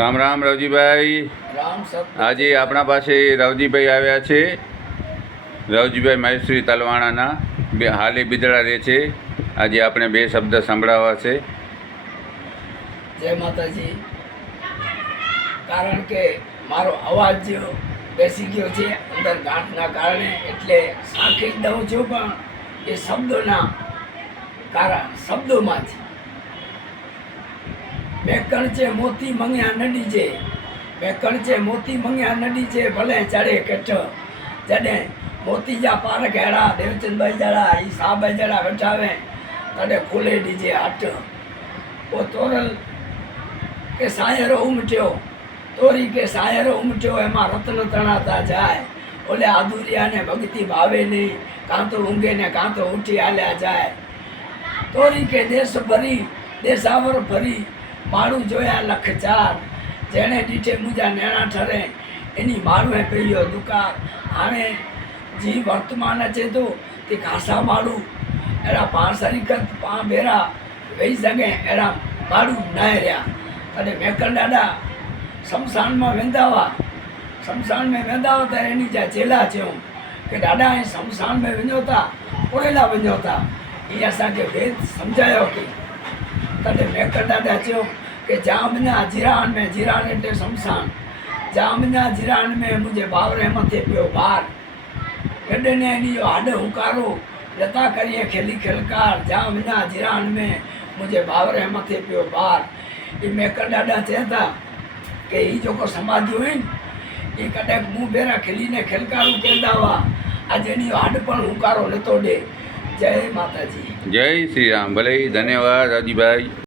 રામ રામ રવજીભાઈ। રામ સત આજે આપણા પાસે રવજીભાઈ આવ્યા છે। રવજીભાઈ મહેશ્રી તલવાણાના હાલે બિદડા રહે છે। આજે આપણે બે શબ્દ સંભળાવવા છે। જય માતાજી। કારણ કે મારો અવાજ બેસી ગયો છે અંદર ગાંઠના કારણે, એટલે સાંખી દઉં છું, પણ એ શબ્દોના કારણ શબ્દોમાં છે। બે કણચે મોતી મંગ્યા નડી છે, બે કણચે મોતી મંગ્યા નડી છે, ભલે ચડે કેઠ જડે મોતી જા પારક હેડા દેવચંદભાઈ જડા ઈ સાહભાઈ જડા વઠાવે તડે ખુલે ડીજે હટ। ઓ તોરલ કે સાયરો ઉમટ્યો, તોરી કે સાયરો ઉમટ્યો, એમાં રત્ન તણાતા જાય। ઓલે આધુરિયાને ભક્તિ ભાવે નહીં, કાં તો ઊંઘે ને કાં તો ઉઠી હાલ્યા જાય। તોરી કે દેશ ભરી દેશાવર ફરી માળું જોયા લખ ચાર, જેણે દીઠે મુજા નેણા ઠરે એની માળું કહ્યો દુકાર। આણે જી વર્તમાન છે તો તે ઘાસા માળું એરા પાંચ સરીકત પા બેરા વહી સગે એરા માળું નાય રહ્યા। અને મેકણ દાદા શમશાનમાં વેંદાવા, શમશાનમાં વેંદાવા ત્યારે એની જ્યાં ચેલા છે કે દાદા એ શમશાનમાં વેંદોતા ઓરેલા વેંદોતા એ असांखे भेद समझायो कि तॾहिं मेकर ॾाढा चयो कि जामना जिरान में, जिरान एटे शमशान, जामना जिरान में मुंहिंजे बावरे मथे पियो भार, गॾने ॾींहुं हाॾ हुकारो लता करीअ खेली खिलकार, जामना जिरान में मुंहिंजे बावरे मथे पियो भार। ये मेकर ॾाढा चवनि था कि ही जेको समाधियूं आहिनि ये कॾहिं मूं भेरा खिलीने खिलकारूं कंदा हुआ, अॼु ॾींहुं हाॾ पण हुकारो नथो ॾे। जय माता जी। जय श्री राम। भले धन्यवाद रवजीभाई।